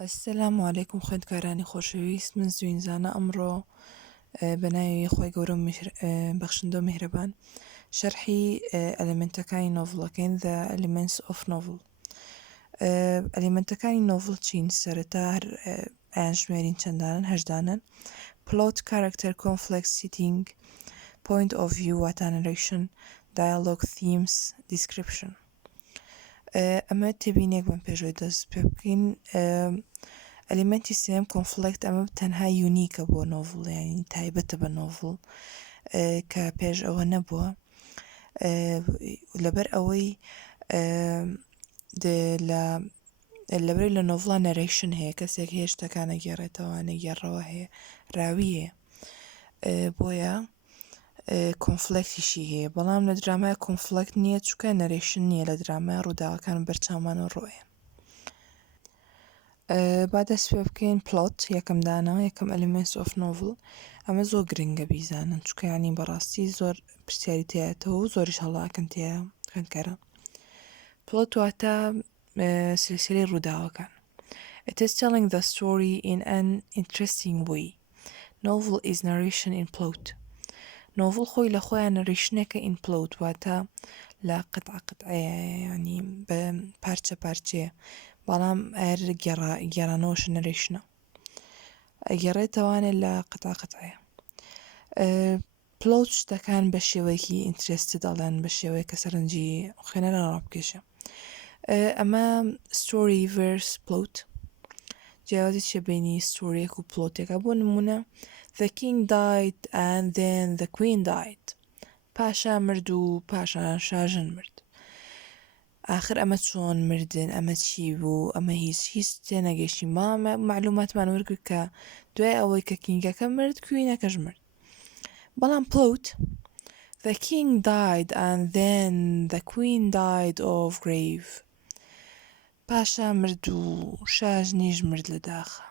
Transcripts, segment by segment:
السلام علیکم خوێندکارانی خۆشەویست، من زوین زانە ئەمڕۆ بەناوی خۆی گەورە بەخشندۆ میهرەبان شەرحی ئەلمنتەکانی نۆڤڵەکەین The Elements of Novel. ئەلیمنتەکانی نۆڤڵ چین؟ سەرەتا ئایان ژمێرین چەندانن؟ هەژدانن. Plot, Character, Conflict, Setting, Point of View واتە Narration, Dialogue, Themes, Description. ئەمە تێبینێک بم پێشۆی دەست پێ بکەین. ئەلیمنتی سێم کۆنفلێکت، ئەمە تەنها یونیکە بۆ نۆڤڵ، یانی تایبەتە بە نۆڤڵ کە پێش ئەوە نەبووە، لەبەر ئەوەی لەبەر لە نۆڤڵا نەرێشن هەیە، کەسێک هەیە شتەکانە گێڕێتەوە، گێڕەوە هەیە، راوی هەیە، بۆیە کۆنفلێکتیشی هەیە. بەڵام لە درامای کۆنفلێکت نییە، چونکە نەرێشن نییە لە درامای ڕووداوەکان بەرچاومانە ڕۆیە. با دەست پێ بکەین پلۆت یەکەم دانەوە، یەکەم ئەلیمنتس ئۆف نۆڤڵ. ئەمە زۆر گرنگە بیزانن، چونکە ینی بەڕاستی زۆر پرسیاری تایەتەوە و زۆریش هەڵاکن تێە خوێندکارە. پلۆت واتە سلسلەی ڕووداوەکان. It is telling the story in an interesting way. Novel is narration in plot. نۆڤڵ خۆی لە خۆیان نەریشنێکە in plot، واتە لە قطعەیە، ینی بە پارچە پارچەیە، بەڵام ئەر گێڕانەوەش نەریشنە، ئەگەڕێتەوانێت لە قطعەیە. پلۆت شتەکان بە شێوەیەکی ئینترێستە دەڵێن، بە شێوەیە کە سەرنجی خوێنەرە ڕابکێشە. ئەمە ستۆری ڤێرس پلۆت، جیاوازی چێ بینی ستۆریەک و پلۆتێکە. بۆ نمونە The king died and then the queen died. پاشا مرد و پاشان شاژن مرد. آخر ئەمە چۆن مردن، ئەمە چی بوو، ئەمە هیچ تێنەگەیشتی، معلوماتمان وەرگرت کە دوای ئەوەی کە کینگەکە مرد کوینەکەش مرد. بەڵام پلۆت The king died and then the queen died of grave. پاشا مرد و شاژنیش مرد لە داخە.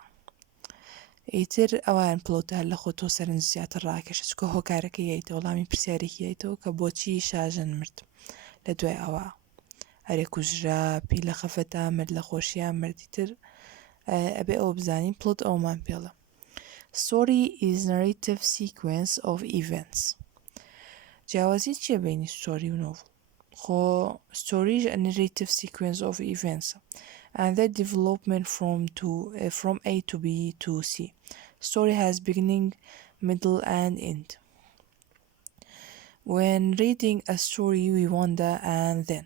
ئیتر ئەوان پلۆتە هەر لە خۆ تۆ سەرنج زیاتر ڕاکێشە، چکە هۆکارەکە یایتەوە، وەڵامی پرسیارێکی یایتەوە کە بۆچی شاژن مرد لە دوای ئەوە، ئەرێ کوژرا، پی لە خەفەتا مرد، لە خۆشییان مردی تر ئەبێ ئەوە بزانین. پلۆت ئەومان پێڵە. Story is narrative sequence of events. جیاوازی چیە بینی ستۆری و نۆڤڵ؟ خۆ ستۆریش a narrative sequence of events and their development from A to B to C. Story has beginning, middle and end. When reading a story we wonder and then.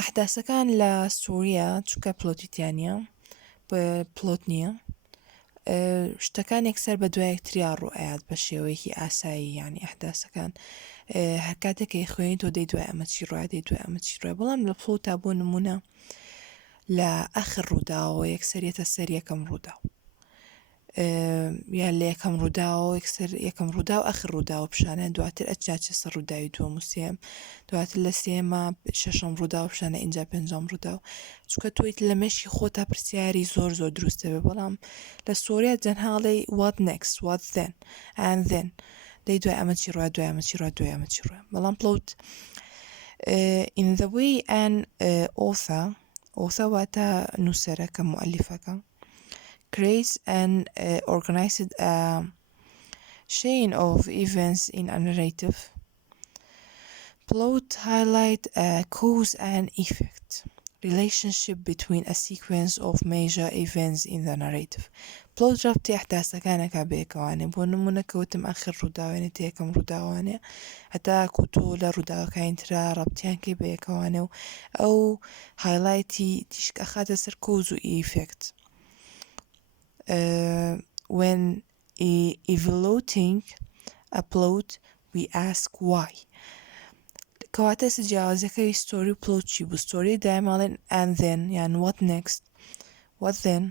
ئەحداسەکان لە ستۆریە چونکە پلۆتیتیانە پلۆت نییە، شتەکان یەکسەر بە دوای یەکتریا ڕوئات بە شێوەیەکی ئاسایی، ینی ئەحداسەکان هەر کاتێکی خوێنی تۆ دەی دوای ئەمە چی ڕوات، دەی دوای ئەمە چی ڕوات. بەڵام لە پلۆتا بۆ نمونە لە ئاخر ڕووداوە یەکسەرێتە سەر یەکەم ڕووداو، یان لە یەکەم ڕووداوە یەکەم ڕوودا و ئاخر ڕووداوە پیشانە، دواتر ئەچاچە سەر ڕووداوی دووەم و سێم، دواتر لە سێمە شەشەم ڕووداو پیشانە، ئینجا پێنجەم ڕووداو، چونکە تۆیت لە مەشی خۆتا پرسیاری زۆر دروستە بێ. بەڵام لە ستۆریە جەنهاڵی what next, what then and then، دەی دوای ئەمە چی ڕوات، دوای ئەمە چی ڕوات، دوای ئەمە چی ڕوات. بەڵام پلۆت in the way an author واتە نووسەرەکە، مؤەلیفەکە، creates an organized chain of events in a narrative. Plot highlight a cause and effect relationship between a sequence of major events in the narrative. Plot ربطی ئەحداسەکانەکە بەیەکەوانێ، بۆ نمونە کەوتم ئاخر ڕووداوێنێت یەکەم ڕووداوانێ، هەتا کوتۆ لە ڕووداوەکانی ترا ربطیان کەی بەیەکەوانێ و ئەو هایلایتی تیشکە خاتە سەر کۆز و ئیفێکت. When evaluating a plot we ask why. کەواتە جیاوازەکەی ستۆری و پلۆت چی بوو؟ ستۆری دایماڵێن and then، یان what next، what then.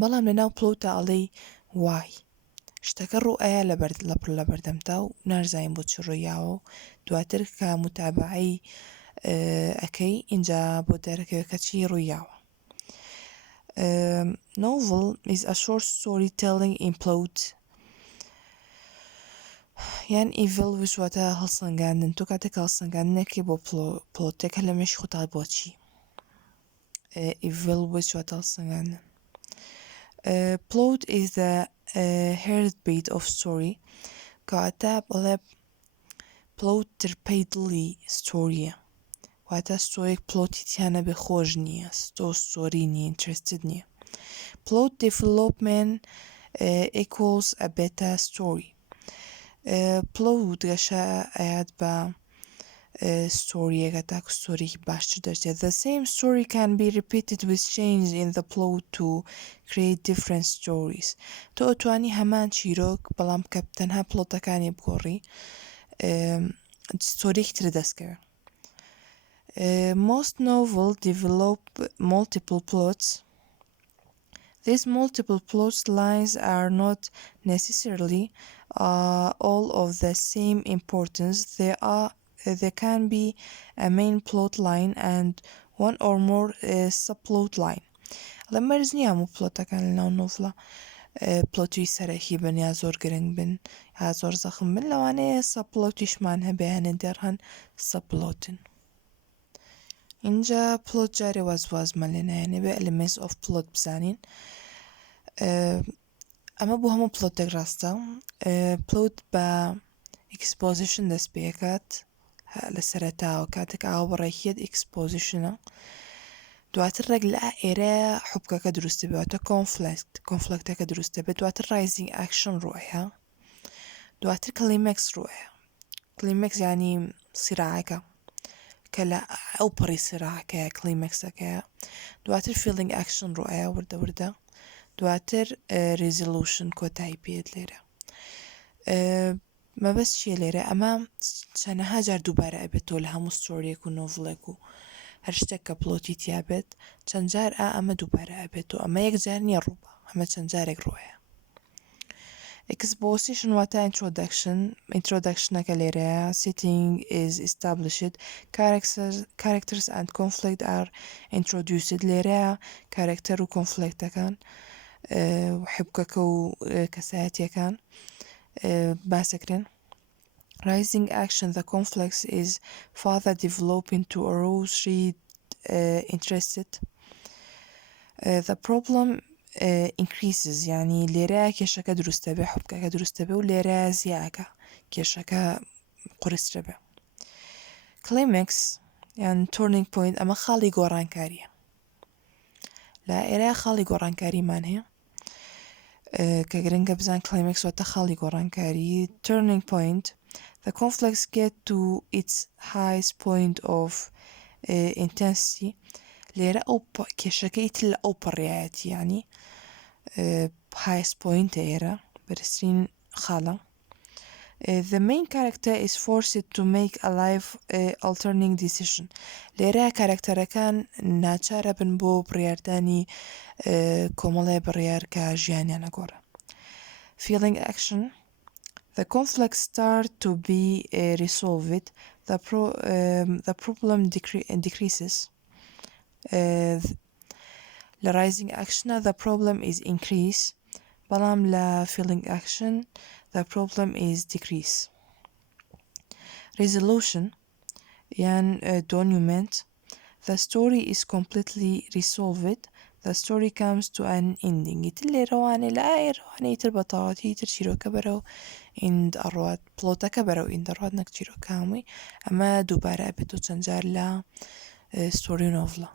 بەڵام لەناو پلۆتە ئەڵێی why، شتەکە ڕوئەیە لە بەردەمتا و نازانین بۆ چی ڕۆیاوە، و دواتر کە متابعەی ئەەکەی اینجا بۆ دەرەکەوێت کە چی ڕوویاوە. Novel is a short story telling in plot. یان ئیڤڵ وشواتە هەڵسەنگاندن، تۆ کاتێک هەڵسەنگاندنێکی بۆ پلۆتێکە لە مێشی خۆتا بۆچی. evaluate هەڵسەنگاندن. Plot is the heartbeat of story کەواتە بەڵێ plot ترپەی دڵی ستۆریە واتە ستۆریێک پلۆتی تیانە بێ خۆش نییە ستۆری نیە interested نییە. Plot development equals a better story. Plot گەشە ئايات بە ستۆریەکە تاکو ستۆریکی باشتر دەرچێت. The same story can be repeated with change in the plot to create different stories. تۆ ئەتوانی هەمان چیرۆک بەڵام کە تەنها پلۆتەکانی بگۆڕی ستۆریەکی تر دەستکەوێ. Most novels develop multiple plots. These multiple plot lines are not necessarily all of the same importance. There can be a main plot line and one or more subplot line. لما رزني هەموو پلۆتەکان لەناو نۆڤڵە پلۆتی سەرەکی بن یا زۆر گرنگ بن یا زۆر زەخم بن لەوانەیە سەپلۆتیشمان هەبێ هەنێ دەڕهەن سەپلۆتن. اینجا پلۆت جارێ وازمە لێنایەنێ بێ elements of plot بزانین. ئەمە بۆ هەموو پلۆتێک ڕاستە. پلۆت بە exposition دەست پێکات لە سەرەتاوە کاتێک ئاوبڕێکیت expositionە دواتر ڕێک لە ئێرە حوبکەکە دروستە بێتە کۆنفلکتەکە دروستە بێت دواتر rising action ڕۆیە دواتر کلیمەکس ڕۆیە. کلیمەکس ینی سیراعەکە کە لە ئەو پەڕی سیراعەکەیە کلیمەکسەکەیە دواتر feeling action ڕۆیە وردە دواتر resolution کۆتایی پێت لێرە. مەبەست چیە لێرە ئەمە چەندەها جار دووبارە ئەبێتەوە لە هەموو ستۆریەک و نۆڤڵێک و هەر شتێک کە پلۆتی تیابێت چەند جار ئەمە دووبارە ئەبێتەوە ئەمە یەک جار نییە ڕووبە ئەمە چەند جارێک ڕۆیە. Exposition واتە introductionەکە لێرەیە. Setting is established. Characters and conflict are introduced. لێرەیە کارکتەر و کۆنفلکتەکان حبکەکە و کەسایەتیەکان باسەکرێن. Rising action, the conflict is further developing to arouse interested. The problem increases يعني لێرەیە کێشەکە دروستە بێ حوبکەکە دروستە بێ و لێرەیە زیاکە کێشەکە قورسترە بێ. Climax یان turning point ئەمە خاڵی گۆڕانکاریە. لە ئێرەیە خاڵی گۆڕانکاریمان هەیە کە گرنگە بزان climax واتە خاڵی گۆڕانکاری. Turning point, the conflicts get to its highest point of intensity. لێرە ئەو کێشەکەی تر لە ئەو پەڕیایەتی ینی highest point ئێرە بەرزترین خاڵە. The main character is forced to make a life altering decision. لێرە کارکتەرەکان ناچارە بن بۆ بڕیاردانی کۆمەڵێ بڕیار کە ژیانیان نەگۆڕە. Feeling action, the conflict start to be resolved. The problem decreases. لە rising action the problem is increase بەڵام لە feeling action the problem is decrease. Resolution یان denouement, the story is completely resolved. The story comes to an ending. ئیتر لێرەوانێ لە ئێرەوانەی تر بە تەواوەتی تر چیرۆکە بەرەو ئیند ئەڕوات پلۆتەکە بەرەو ئیند ئەڕوات نەک چیرۆکە هەمووی ئەمە دووبارە ئەبێتەوە چەند جار لە ستۆری نۆڤڵە.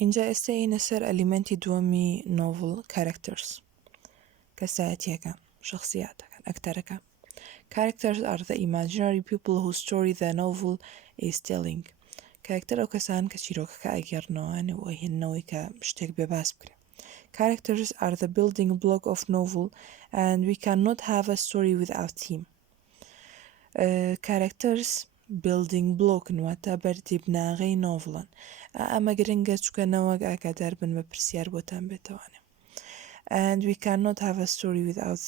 اینجا ئێستا ئینە سەر ئەلیمەنتی دووەمی نۆڤڵ characters کەسایەتیەکان شخصیاتەکان ئەکتەرەکان. Characters are the imaginary people whose story the novel is telling. کارکتەر ئەو کەسان کە چیرۆکەکە ئەگەڕنەوە و هێننەوەی کە شتێک بێ باس بکرێت. Characters are the building block of novel and we cannot have a story without them. Characters building block واتە بەردی بناغەی نۆڤڵن ئەمە گرنگە چکەنەوەک ئاگادار بن بە پرسیار بۆتان بێتەوانێ. And we cannot have a story without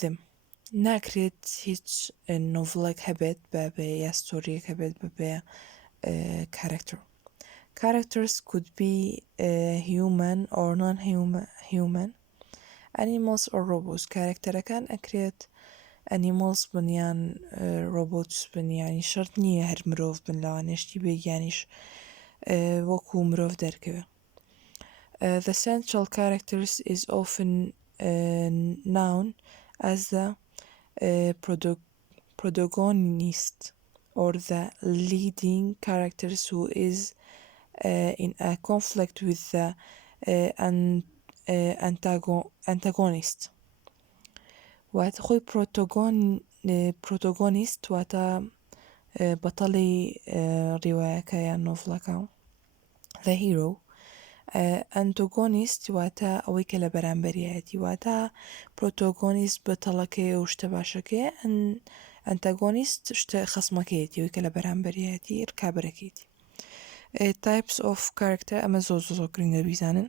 them. ناکرێت هیچ نۆڤڵێک هەبێت بەبێ یا ستۆریەک هەبێت بەبێ character. Characters could be human or non-human, animals or robots. کارکتەرەکان ئەکرێت animals بن یان robots بن یانی شەرت نییە هەر مرۆڤ بن لەوانێشتی بێگیانیش وەکو مرۆڤ دەرکەوێ. The central characters is often known as the protagonist or the leading characters who is in a conflict with the antagonist. واتە خۆی پرۆتۆگۆنیست واتە بەتەڵی ڕیوایەکە یان نۆڤڵەکە the hero. ئەنتۆگۆنیست واتە ئەوەی کە لە بەرامبەریەتی واتە پرۆتۆگۆنیست بەتەڵەکەی و شتە باشەکەی ئەنتەگۆنیست شتە خەسمەکەیەتی ئەوەی کە لە بەرامبەریەتی ڕکابەرەکەیتی. Types of character ئەمە زۆر گرنگە بیزانن.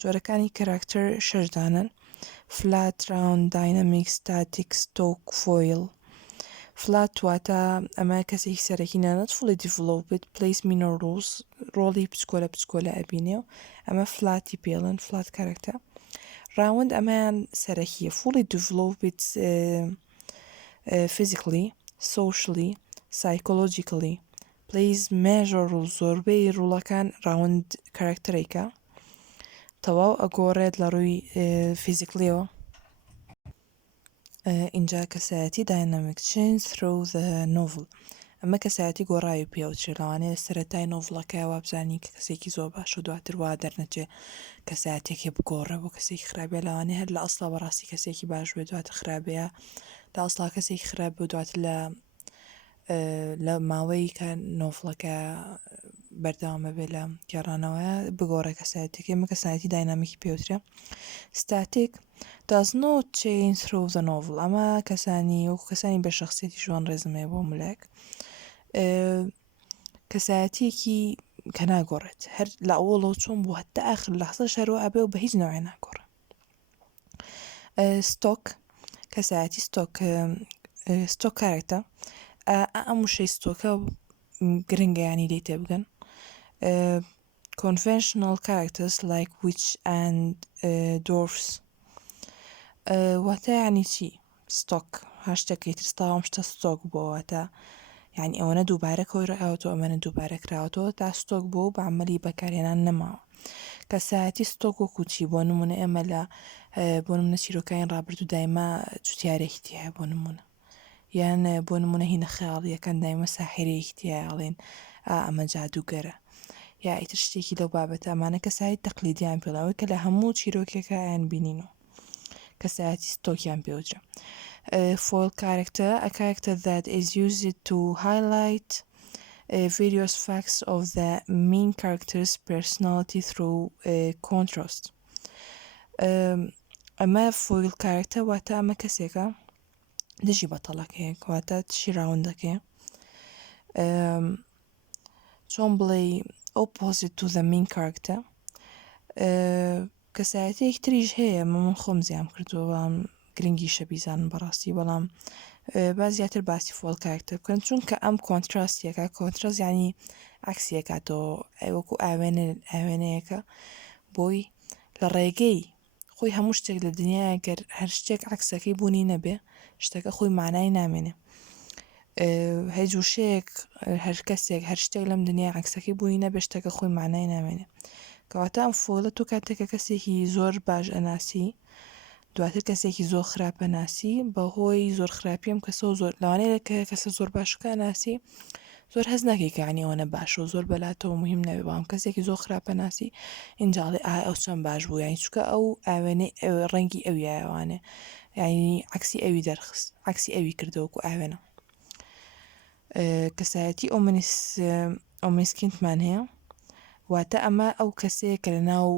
جۆرەکانی کاراکتەر شەشدانن: flat, round, dynamic, static, stock, foil. flat واتە ئەمە کەسێکی سەرەکی نانەت fully developed plays minor roles ڕۆڵی پچکۆلە ئەبینێ و ئەمە flaتی پێڵن flat character. round ئەمەیان سەرەکیە fully developed physically, socially, psychologically plays major roles زۆربەی ڕوڵەکان round characterێکە تەواو ئەگۆڕێت لە ڕووی فیزیکلیەوە. اینجا کەسایەتی dynamic change through the novel ئەمە کەسایەتی گۆڕاوی پێوچێت لەوانەیە سەرەتای نۆڤڵەکە وابزانی کە کەسێکی زۆر باش و دواتر وا دەرنەچێ کەسایەتێکی بگۆڕە بۆ کەسێکی خراپێ لەوانەیە هەر لە ئەسڵا بەڕاستی کەسێکی باش بێت دواتر خراپەیە لە ئەسڵا کەسێکی خراپ بێت دواتر لە ماوەی کە نۆڤڵەکە بەردەوامە بێ لە گێڕانەوەیە بگۆڕە کەسایەتێکی ئەمە کەسایەتی داینامیکی پێوترە. static does not change through the novel ئەمە کەسانی بە شخصیەتی ژوان ڕێزمەیە بۆ ملک کەسایەتێکی کە ناگۆڕێت هەر لە ئەوڵەوە چۆن بوو هەتا ئاخر لەحزە شەرەوە ئەبێ و بە هیچ نەوەی ناگۆڕە. stock کەسایەتی stock character ئەم وشەی ستۆکە گرنگە ینی دەی تێبگەن. conventional characters like witch and dwarfs واتە یعنی چی ستۆک هەر شتێکی ترستاوام شتە ستۆک بۆواتە یعنی ئەوەنە دووبارە کۆڕاوەوە ئەمەە دووبارە کراوەوە تا ستۆک بۆ بە عملی بەکارێنان نەماوە. کەسایەتی ستۆک وەکو چی بۆ نمونە ئێمە لە بۆ نمونە چیرۆکانی ڕابرد و دایما جوتیارێکی هەیە بۆ نمونە یان بۆ نمونە هینە خەیاڵیەکان دایمە ساحرەیەکتیاڵێن ئەمە جادوگەرە یا ئیتر شتێکی لەو بابەتە ئەمانە کەسایەتی تەقلیدیان پێڵاوەی کە لە هەموو چیرۆکێکە یان بینینەوە کەسایەتی ستۆکیان پێوترە. foil character a character that is used to highlight various facts of the main character's personality through contrast. ئەمە foil character واتە ئەمە کەسێکە دژی بەتەڵەکەیە واتە تشی ڕاوندەکەی چۆن بڵێ opposite to the main character. کەسایەتێک تریش هەیە من خۆم زیام کردووە بەڵام گرنگی شەبیزانم بەڕاستی بەڵام با زیاتر باسی فۆڵ کارکتەر بکەن چونکە ئەم کۆنتراستیەکە کۆنتراست ینی عکسیەکاتەوە وەکو ئاوێنەیەەکە بۆی لە ڕێگەی خۆی هەموو شتێک لە دنیاە گەر هەر شتێک عکسەکەی بوونی نەبێ شتەکە خۆی مانای نامێنێ هەیج وشەیەک هەر کەسێک هەر شتێک لەم دنیا عکسەکەی بوونی نەبێ شتەکە خۆی مانای نامێنێ کەواتە ئەم فۆڵە تو کاتێکە کەسێکی زۆر باش ئەناسی دواتر کەسێکی زۆر خراپە ناسی بەهۆی زۆر خراپیم کەسە زۆر لەوانەیە کە کەسە زۆر باشەکە ناسی زۆر هەز ناکەی کانی ئەوەنە باش و زۆر بەلاتەوە مهم نەبێ بەڵام کەسێکی زۆر خراپە ناسی ئینجاڵێ ئەو چەند باش بوو یانی چونکە ئەو ئاوێنەی ڕەنگی ئەویایوانێ یعنی عکسی ئەوی دەرخست عکسی ئەوی کردەوەکو ئاوێنە. کەسایەتی ئۆمسکینتمان هەیە واتە ئەمە ئەو کەسەیە کە لە ناو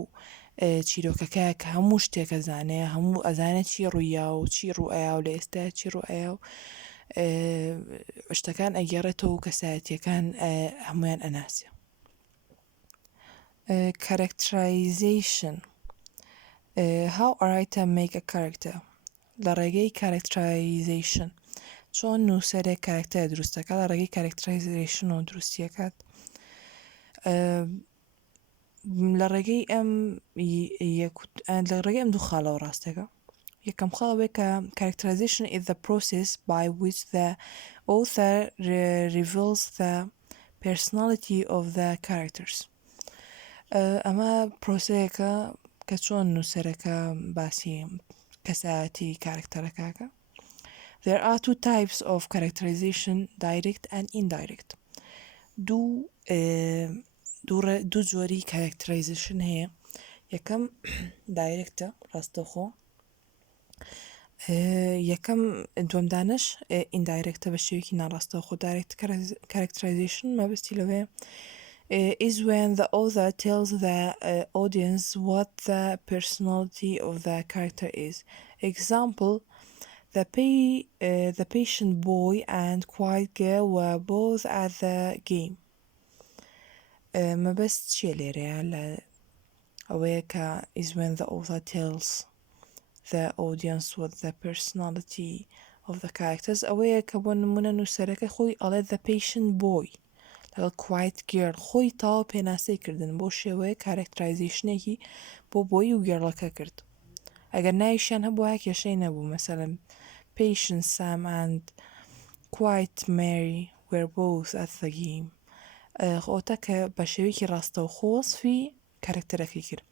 چیرۆکەکە کە هەموو شتێکە زانێ هەموو ئەزانێت چی ڕوویا و چی ڕوئیا و لە ئێستا چی ڕوئیا و شتەکان ئەگەڕێتەوە و کەسایەتیەکان هەمویان ئەناسێ. Characterization how a writer make a character لە ڕێگەی characterization چۆن نووسەرێک کارکتەر دروستەکە لە ڕێگەی characterization و دروستیەکات لە ڕێگەی ئەم دوو خاڵەوە ڕاستەکە یەکەم خاڵەوەی کە characterization is the process by which the author reveals the personality of the characters ئەمە پرۆسەیەکە کە چۆن نووسەرەکە باسی کەسایەتی کارکتەرەکەکە. There are two types of characterization, direct and indirect. دوو جۆری characterization هەیە. یەکەم دایرکتە ڕاستەوخۆ، یەکەم دووەمدانش ئیندایرکتە بە شێوەیەکی ناڕاستەوخۆ. direct characterization مەبەستی لەوەیە is when the author tells the audience what the personality of the character is. Example, the patient boy and quiet girl were both at the game. مەبەست چیە لێرەیە لە ئەوەیە کە is when the author tells the audience what the personality of the characters. ئەوەیە کە بۆ نمونە نووسەرەکە خۆی ئەڵێ the patient boy لەگەڵ quiet girl خۆی تاوە پێناسەی کردن بۆ شێوەیە کارکترایزیشنێکی بۆ بۆی و گێڕەکە کرد. ئەگەر ناویشیان هەبووە کێشەی نەبوو. مەسەڵەن patient Sam and quiet Mary were both at the game. خۆتە کە بە شێوەیەکی ڕاستەوخۆ وەسفی کارکتەرەکەی کرد.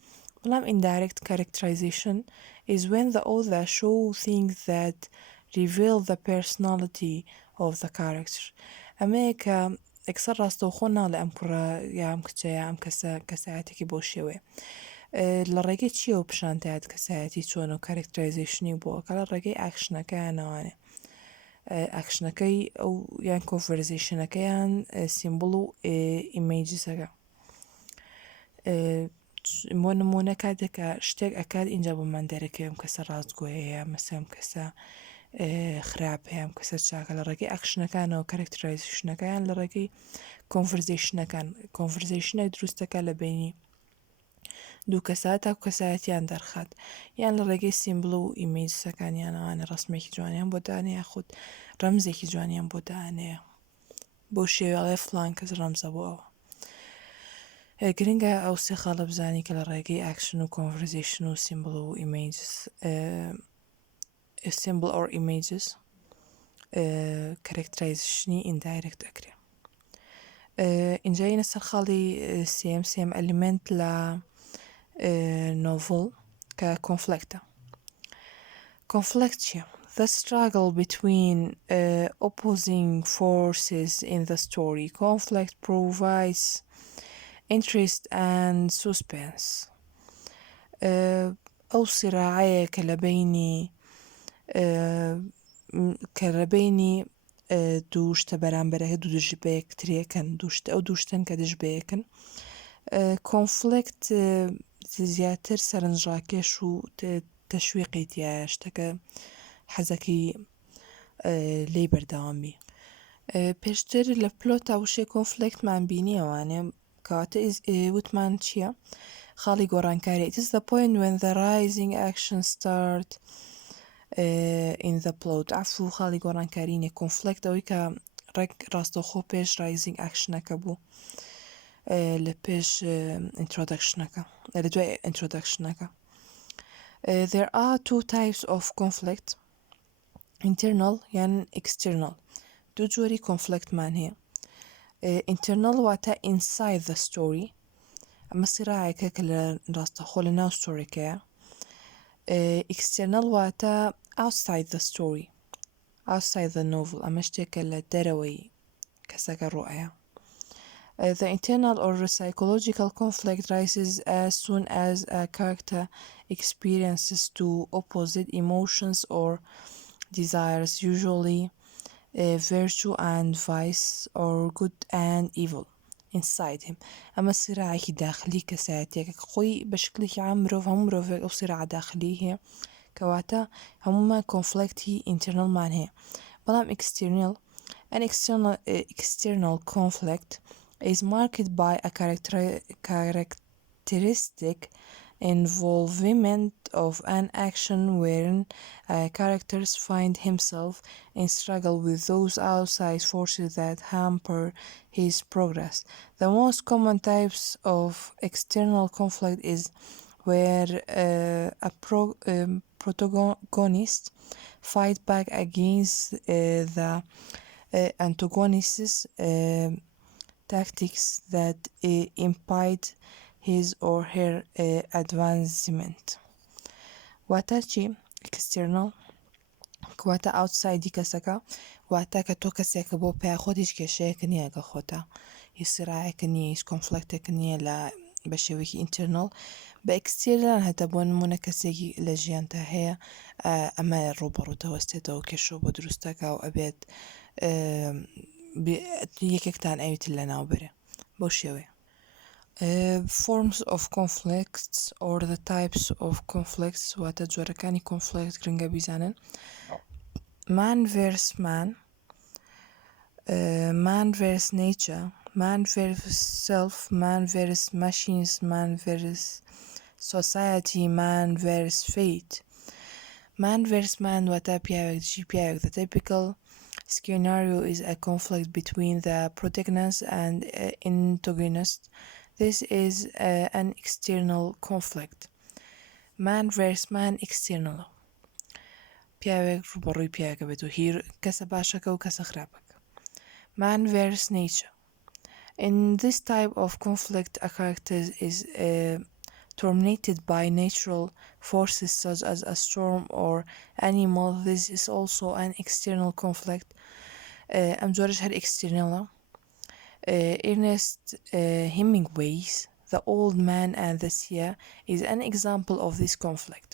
بەڵام indirect characterization is when the author show things that reveal the personality of the character. ئەمەیە کە ئەکسەر ڕاستەوخۆ ناڵێ ئەم کوڕە یا ئەم کچەیە ئەم کەسایەتێکی بۆ شێوەیە. لە ڕێگەی چیە و پیشانتایەت کەسایەتی چۆن و کارکترایزیشنی بۆکە لە ڕێگەی ئاکشنەکەیانەوانێ. ئاکشنەکەی ئەو یان کۆڤەرزیشنەکەیان سیمبڵ و ئیمەیجزەکە. بۆ نمونە کاتێکە شتێک ئەکات اینجا بۆمان دەرەکەی ئەم کەسە ڕاستگۆیەیە مەسەم کەسە خراپ هەیە ئەم کەسە چاکە لە ڕێگەی ئەکشنەکانەوە کارکترایزیشنەکەیان لە ڕێگەی کۆنڤەرزیشنەکان کۆنڤەرزیشنە دروستەکە لە بینی دوو کەسە تاکو کەسایەتیان دەرخات یان لە ڕێگەی سیمبڵ و ئیمەیجسەکانیانەوانە ڕسمێکی جوانیان بۆ دانەیە خودت ڕەمزێکی جوانیان بۆ دانەیە بۆ شێوەڵێ فلان کەس ڕەمزە بۆ ئەوە. گرنگە ئەو سێ خاڵە بزانی کە لە ڕێگەی ئاکشن و کۆنڤەرزیشن و سیمبڵ و ئیمەیجس symbol or images کارکترایزیشنی ئیندایرکت ئەکرێ. اینجا یەنە سەر خاڵی سێم ئەلیمنت لە نۆڤڵ کە کۆنفلێکتە. Conflict چییە؟ The struggle between opposing forces in the story. Conflict provides interest and suspense. ئەو سراعەیە کە لە بینی دوو شتە بەرامبەرەکە دوو دژ بە یەکترێکن ئەو دووشتن کە دژ بە یەکن. کۆنفلێکت زیاتر سەرنجڕاکێش و تەشویقی تایە شتەکە حەزەکەی لێی بەردەوامی. پێشتر لە پلۆتە وشێ کۆنفلێکتمان بینیەوانێ کەواتە وتمان چییە؟ خاڵی گۆڕانکاری. It is the point when the rising action start in the plot. عفو خاڵی گۆڕانکارینێ کۆنفلێکت ئەوەی کە ڕێک ڕاستەوخۆ پێش rising actionەکە بوو لە پێش introductionەکە لە دوای introductionەکە. There are two types of conflict, internal یان external. دوو جۆری کۆنفلێکتمان هەیە. Internal واتە inside the story. ئەمە سیراعەکە کە لە ڕاستەخۆ لە ناو ستۆریکەیە. External واتە outside the story, outside the novel. ئەمە شتێکە لە دەرەوەی کەسەکە ڕۆیە. The internal or psychological conflict rises as soon as a character experiences two opposite emotions or desires, usually virtue and vice or good and evil inside him. ئەمە سیراعێکی داخلی کەسایەتێکە خۆی بە شکلێکی عام مرۆڤ هەموو مرۆڤێک ئەو سیراع داخلی هەیە کەواتە هەمومان کۆنفلێکتی ئینترنەڵمان هەیە. بەڵام an external conflict is marked by a characteristic involvement of an action wherein characters find himself in struggle with those outside forces that hamper his progress. The most common types of external conflict is where a protagonist fight back against the antagonist's tactics that impede his or her advancement. واتە چی؟ external کەواتە outside کەسەکە واتە کە تۆ کەسێکە بۆ پێ خۆت هیچ کێشەیەکە نییە گە خۆتە هیچ سرایەکە نییە هیچ کۆنفلکتێکە نییە لە بە شێوەیەکی ئینترنل بە ئەکسستێران هەتا بۆ نمونە کەسێکی لە ژیانتا هەیە ئەمە ڕۆبەڕوتەوەستێتەوە کێشۆ بۆ دروستەکە و ئەبێت یەکێکتان ئەویت لە ناوبرێ بۆ شێوەیە. Forms of conflicts or the types of conflicts واتە جۆرەکانی conflict گرنگە بیزانن. Man versus man, man versus nature, man versus self, man versus machines, man versus society, man versus fate. Man versus man واتە پیاوێک دژی پیاوێک. The typical scenario is a conflict between the protagonist and antagonist. This is an external conflict. Man versus man external. پیاوێک ڕوبەڕووی پیاوێکە بێت و هیر کەسە باشەکە و کەسە خراپەکە. Man versus nature. In this type of conflict, a character is terminated by natural forces such as a storm or animal. This is also an external conflict. ئەم جۆرەش هەر externalە. Ernest Hemingway's The Old Man and the Sea is an example of this conflict.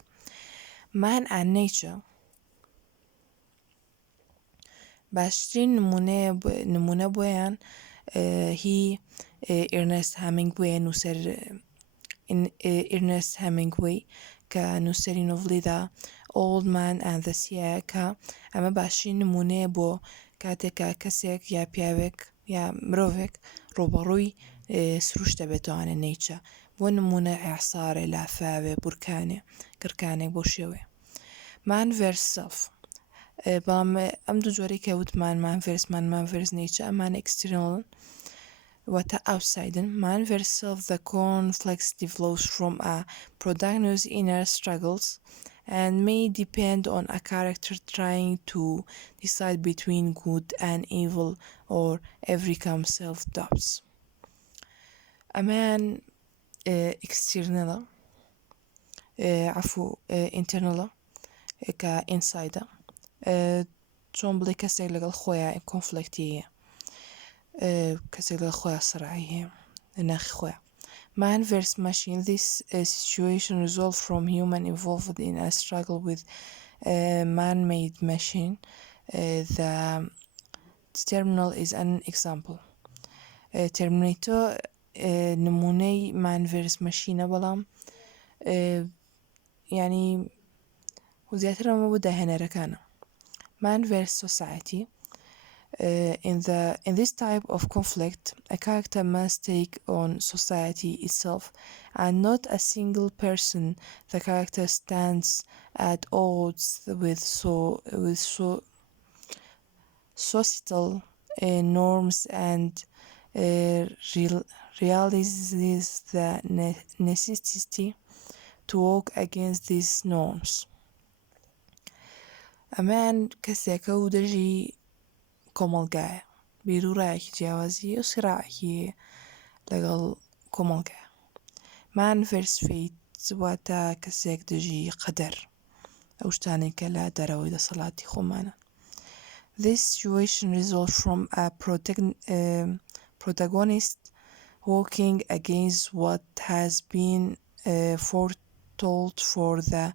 Man and nature باشترین نمونە بۆیان هی ئێرنست هەمینگوێ نووسەر ئێرنست هەمینگوێ کە نووسەری نۆڤڵیدا Old Man and the Sea کە ئەمە باشترین نمونەیە بۆ کاتێکە کەسێک یا پیاوێک یا مرۆڤێک ڕۆبەڕووی سروشتە بێتوانێت نیچە بۆ نمونە ئەعسارێ لافاوێ بورکانێ گرکانێک بۆ شێوێ. Man versus self. بەڵام ئەم دوو جۆرەی کە وتمان man versus nature ئەمان external واتە outsiden. Man versus self, the conflict develops from a protagonist's inner struggles and may depend on a character trying to decide between good and evil or overcome self-doubts. ئەمان external internal کە inside چۆن بڵێ کەسێک لەگەڵ خۆیان کۆنفلکتی کەسێک لەگەڵ خۆیان سڕایی هەیە ناخی خۆیان. Man versus machine. This situation results from human involved in a struggle with a man-made machine. The terminal is an example. Terminator نمونەی man versus machine بەڵام ینی زیاتر ئەمە بۆ داهێنەرەکانە. Man versus society. In this type of conflict, a character must take on society itself and not a single person. The character stands at odds with societal norms and realizes the necessity to work against these norms. ئەمان کەسێکە و دەژی کۆمەڵگایە بیرروڕایەکی جیاوازی و سراعی لەگەڵ کۆمەڵگایە. Man versus fate واتە کەسێک دژی قەدەر ئەو شتانێک کە لە دەرەوەی دەسەڵاتی خۆمانە. This situation results from a protagonist working against what has been foretold for the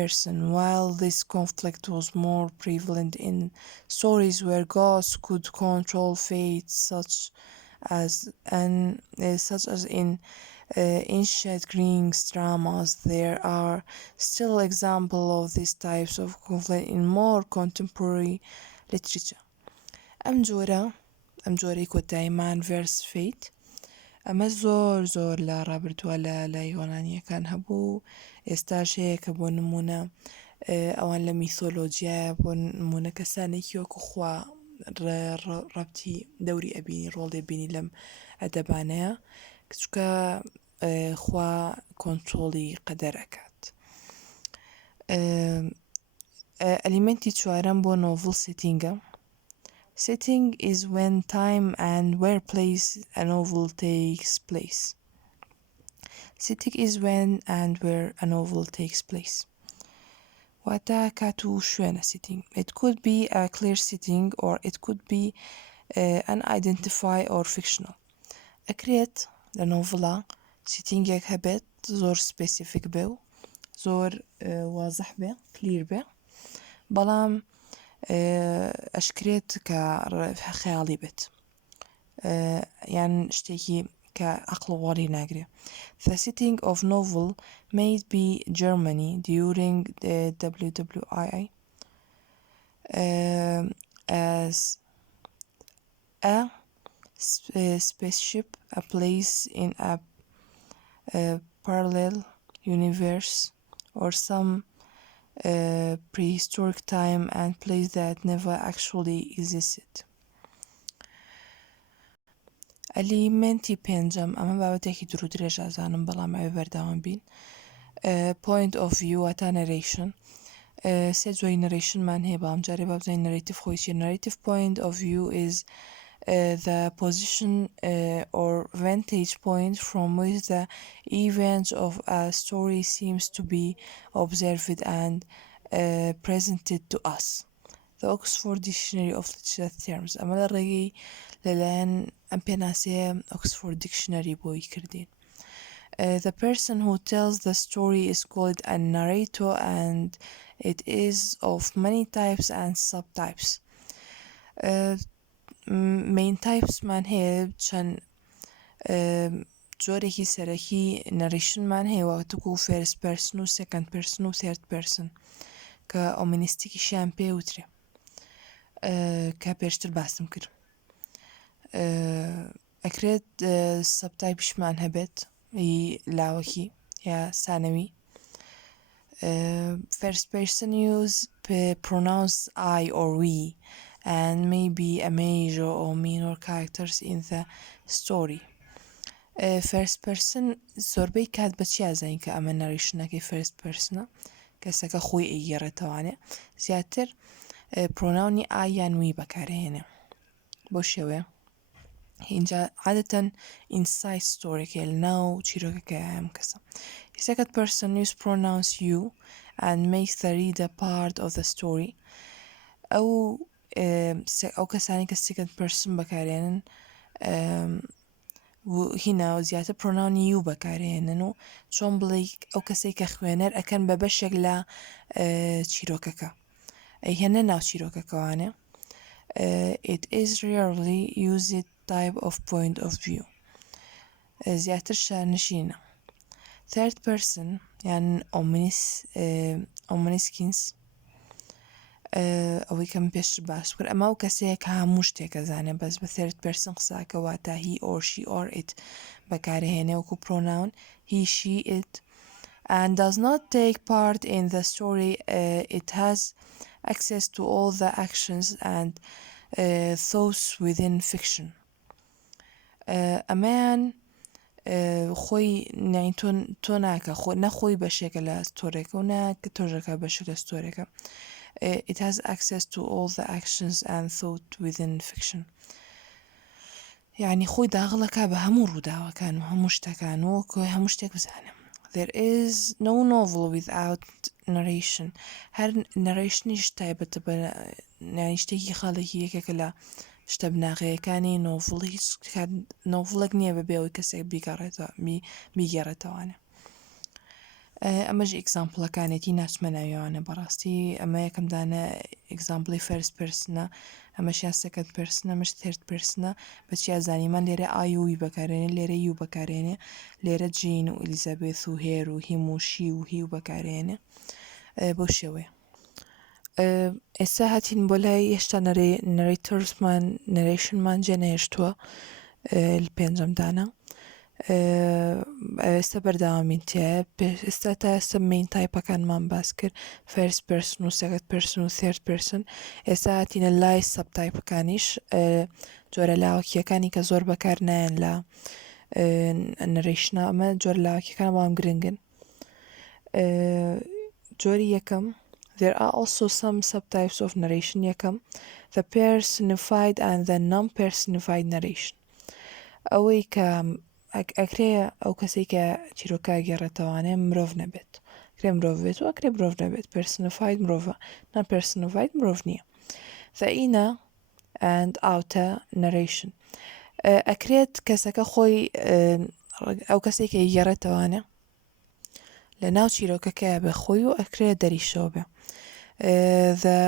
person. While this conflict was more prevalent in stories where gods could control fate, such as in ancient Greek dramas, there are still examples of these types of conflict in more contemporary literature. ئەم جۆرەی کۆتایی Man versus Fate ئەمە زۆر لە ڕابردووە لە یۆنانیەکان هەبوو ئێستاش هەیە کە بۆ نمونە ئەوان لە میثۆلۆجیایە بۆ نمونە کەسانێکی وەکو خوا ڕەبتی دەوری ئەبینی ڕۆڵ دەبینی لەم ئەدەبانەیە کچکە خوا کۆنترۆڵی قەدەر ئەکات. ئەلیمەنتی چوارەم بۆ نۆڤڵ سێتینگە. Setting is when time and where place a novel takes place. Setting is when and where a novel takes place. واتە کات و شوێنە setting. It could be a clear setting or it could be unidentified or fictional. ئەکرێت لە نۆڤڵە settingێک هەبێت زۆر سپێسیفیک بێ و زۆر وازەح بێ کلیر بێ بەڵام ئەشکرێت کە خەیاڵی بێت یان شتێکی کە عەقڵ وەڵی ناگرێ. The setting of novel may be Germany during the WWII as a spaceship, a place in a parallel universe, or some prehistoric time and place that never actually existed. ئەلیمنتی پێنجەم ئەمە بابەتێکی درو درێژ ئازانم بەڵام ئەوێ بەرداوام بین. Point of view واتە narration. سێ جۆی narrationمان هەیە بەڵام جارێ با بزانین narrative خۆی چیە. Narrative point of view is the position or vantage point from which the events of a story seems to be observed and presented to us. The Oxford Dictionary of Literature Terms. ئەمە لە ڕێگەی لەلایەن ئەم پێناسەیە Oxford Dictionary بۆی کردین. The person who tells the story is called a narrator and it is of many types and subtypes. Main types مان هەیە چەند جۆرێکی سەرەکی narrationمان هەیە واتکو first person و second person و third person کە ئۆمنیستیکیشیان پێ وترێ کە پێشتر باسم کرد. ئەکرێت سەبتایپیشمان هەبێت لاوەکی یا سانەوی. First person use pronouns I or we and maybe a major or minor characters in the story. First person زۆربەی کات بەچی ئازانین کە ئەمە narrationەکەی first personە کەسەکە خۆی ئەیگێڕێتەوانێ زیاتر پرۆناونی I یان وی بەکارهێنێ بۆ شێوەیە اینجا عادەتەن inside storyکە لەناو چیرۆکەکەی ئەم کەسە. Second person use pronouns you and makes the reader part of the story. ئەو کەسانی کە second person بەکارێنن هینە زیاتر پرۆناونی you بەکارێنن و چۆن بڵێ ئەو کەسەی کە خوێنەر ئەکەن بە بەشێک لە چیرۆکەکە ئەیهێنە ناو چیرۆکەکەوانێ. It is rarely used type of point of view. زیاتر شارنشینە. Third person یان omniscience ئەوەی کەم پێشتر باش کرد ئەمە و کەسەیە کە هەموو شتێکە زانێ بەس بە third person قساکە واتە he or she or it بەکارهێنێ وەکو pronoun he she it and does not take part in the story. It has access to all the actions and thoughts within fiction. ئەمەیان خۆی تۆ ناکە نەخۆی بەشێکە لە ستۆرێکە و ناکە تۆژەکە بەشێک لە ستۆرێکە. It has access to all the actions and thought within fiction. یعنی خۆی داغڵەکە بە هەموو ڕووداوەکان و هەموو شتەکان و کۆی هەموو شتێک بزانم. There is no novel without narration. هەر narrationیش تایبەتە بە شتێکی خاڵێکی یەکێکە لە شتە بناغەیەکانی نۆڤڵ هیچ نۆڤڵێک نییە بەبێ ئەوەی کەسێک بیگەڕێتەوانێ. ئەمەش ئێکزامپڵەکانێتی ناچمە ناویەوانە بەڕاستی ئەمە یەکەم دانە ئێکزامپڵی first personە ئەمەشیان second person ئەمەش third personە بەچیا زانیمان لێرە ئای و وی بەکارێنێ لێرە یو بەکارێنێ لێرە جین و ئەلیزابێث و هێر و هیم و شی و هی و بەکارێنێ بۆ شێوەیە. ئێستا هاتین بۆ لای هێشتا نەرێتۆرسمان نەرێشنمان جێ نەهێشتووە پێنجەم دانە ئێستا بەرداوامین تایە ئێستا تا ئێستا مین تایپەکانمان باس کرد first person و second person و third person. ئێستا هاتینە لای سەبتایپەکانیش جۆرە لاوەکیەکانی کە زۆر بەکار نایەن لە نەرێشنە ئەمە جۆرە لاوەکیەکان بەڵام گرنگن. جۆری یەکەم There are also some subtypes of narration یەکەم the personified and the non-personified narration. ئەوەی کە ئەکرێ ئەو کەسێک کە چیرۆکە گێڕێتەوانێ مرۆڤ نەبێت کرێ مرۆڤ بێت و ئەکرێ مرۆڤ نەبێت پرسنفاید مرۆڤە ناپرسنفاید مرۆڤ نییە the inner and outer narration ئەکرێت کەسەکە خۆی ئەو کەسێک کە گێڕێتەوانێ لە ناو چیرۆکەکە بە خۆی و ئەکرێت دەریشەوە بێ the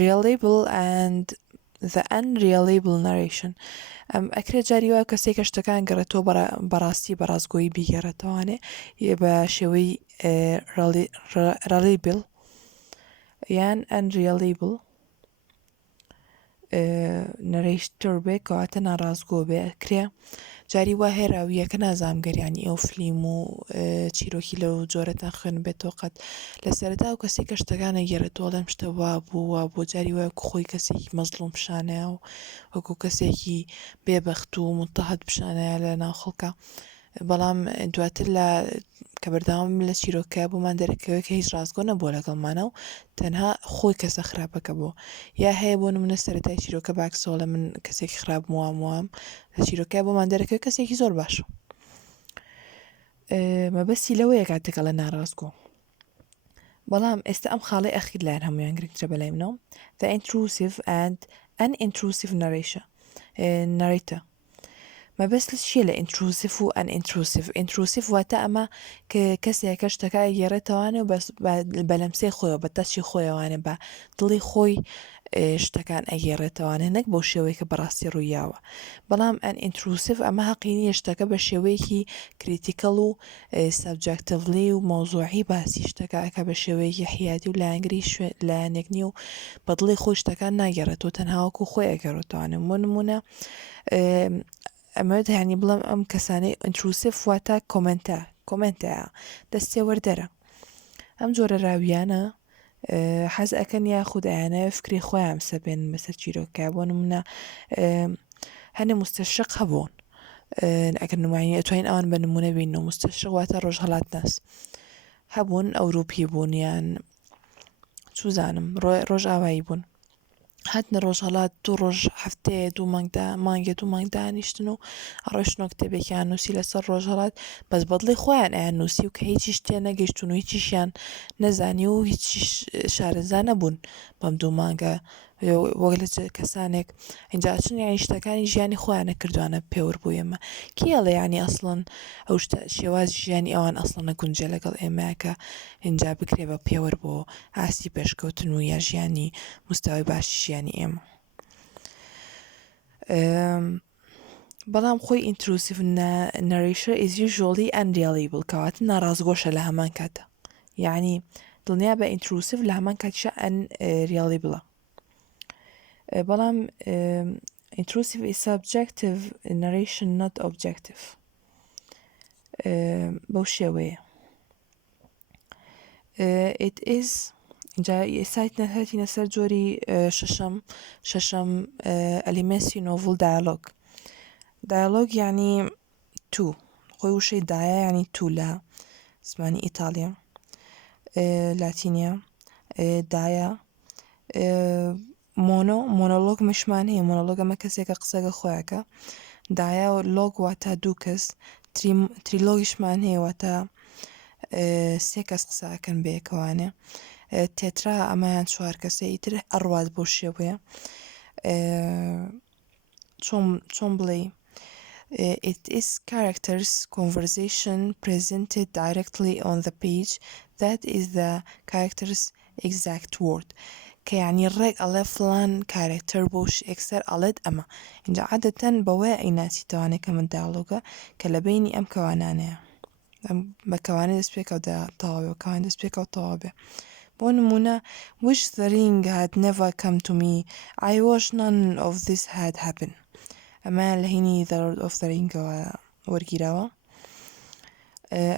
reliable and the unreliable narration ئەکرێت جاری وایە کەسێک کە شتەکان گەڕێتەوە بەڕاستی بەڕازگۆیی بیگەڕێتەوانێ بە شێوەی reliable یان unreliable نەرەیشتر بێ کەواتە ناڕازگۆ بێ کرێ جاری وا هێراویەکە نازامگەریانی ئەو فلیم و چیرۆکی لەو جۆرەتان خوێن بێتەوە قەت لە سەرەتا و کەسی کە شتەکانە گێڕێتەوە لەم شتە وا بووە بۆ جاری وایە خۆی کەسێکی مەزڵوم پیشانەیە و وەکو کەسێکی بێبەخت و متتەهەد پیشانەیە لە ناو خەڵکە بەڵام دواتر لە کە بەردەوام لە چیرۆکە بۆمان دەرەکەوێت کە هیچ ڕاستگۆ نەبووە لەگەڵمانە و تەنها خۆی کەسە خراپەکە بوو یا هەیە بۆ نمونە سەرەتای چیرۆکە باکسۆڵە من کەسێکی خراپ وام لە چیرۆکە بۆمان دەرەکەوێت کەسێکی زۆر باشە مەبەستی لەوەیە کاتێکە لە ناڕاستگۆ بەڵام ئێستا ئەم خاڵی ئەخیر لایەن هەمویان گرنگترە بەلای منەوە the intrusive and unintrusive narrator مەبەست چیە لە ئینتروسیف و ئەن ئینتروسیف واتە ئەمە کە کەسێکە شتەکە گێڕێتەوانێ و بەلەمسەی خۆیەوە بە تەچی خۆیەوانێ بە دڵی خۆی شتەکان ئەگێڕێتەوانێ نەک بۆ شێوەیە کە بەڕاستی ڕوویاوە بەڵام ئەن ئینتروسیف ئەمە حەقینیە شتەکە بە شێوەیەکی کریتیکەڵ و سەبجەکتڤلی و مۆزوعی باسی شتەکە بە شێوەیەکی حیاتی و لایەنگری لایەنێک نیە و بە دڵی خۆی شتەکان ناگەڕێتەوە تەنهاوەکو خۆی ئەگەڕێتەوانێ بۆ نمونە ئەمە دەیانی بڵم ئەم کەسانەی ئینتروسیف واتە کۆمنتە دەستێ وەردەرە ئەم جۆرە راویانە حەز ئەکەن یاخود ئەیانە فکری خۆیان سەبێن بەسەر چیرۆکە بۆ نمونە هەنێ مستەشق هەبوون ئەگەر نمانی ئەتوانین ئەوان بە نمونە بینەوە مستەشق واتە ڕۆژهەڵات ناس هەبوون ئەوروپی بوون یان چوزانم ڕۆژ ئاوایی بوون هاتنە ڕۆژهەڵات دوو ڕۆژ هەفتەیە دوو مانگێ دوو مانگ دانیشتن و ئەڕۆشتنەوە کتێبێکیان نووسی لەسەر ڕۆژهەڵات بەس بەدڵی خۆیان ئەیان نووسی و کە هیچی شتێ نەگەیشتون و هیچیشیان نەزانی و هیچ شارەزا نەبوون بەم دوو مانگە وەک لە کەسانێک ئینجا چون یانی شتەکانی ژیانی خۆیانە کردوانە پێور بوو ئێمە کیەڵێ ینی ئەسڵەن ئەو شێوازی ژیانی ئەوان ئەسڵەنە گونجە لەگەڵ ئێمەکە اینجا بکرێ بە پێوەەر بۆ ئاسی پێشکەوتن و یا ژیانی مستەوای باشی ژیانی ئێمە بەڵام خۆی intrusive narration is usually unreliable کەواتە ناڕازگۆشە لە هەمان کاتە یعنی دڵنیا بە intrusive لە هەمان کاتیشە unreliable بەڵام intrusive is subjective narration not objective بەو شێوەیە it is اینجا سایتینە سەر جۆری شەشەم ئەلیمەنسی نۆڤڵ دایالۆگ یعنی تو خۆی وشەی دایە یعنی تو لە زمانی ئیتالیا لاتینیا دایە مۆنۆلۆگ مشمان هەیە مۆنۆلۆگ ئەمە کەسێکە قسەگە خۆیەکە دایە و لۆگ واتە دوو کەس تریلۆگیشمان هەیە واتە سێ کەس قسەکەن بەیەکەوانێ تێترا ئەمەیان چوار کەسە ئیتر ئەڕوات بۆ شێوەیە چۆن بڵێ it is characters conversation presented directly on the page that is the character's exact word کە یعنی ڕێک ئەڵێ فلان کارکتەر بۆش ئەکسەر ئەڵێت ئەمە اینجا عادەتەن بەوەیە ئەیناسی تەوانێکە من داڵۆگە کە لە بینی ئەم کەوانانەیە بە کەوانە دەست پێکەوە تەواوێ کەوان دەست پێکەوە تەواوێ بۆ نمونە wish the ring had never come to me I wish none of this had happened ئەمە لە هینی The Lord of the Ring وەرگیراوە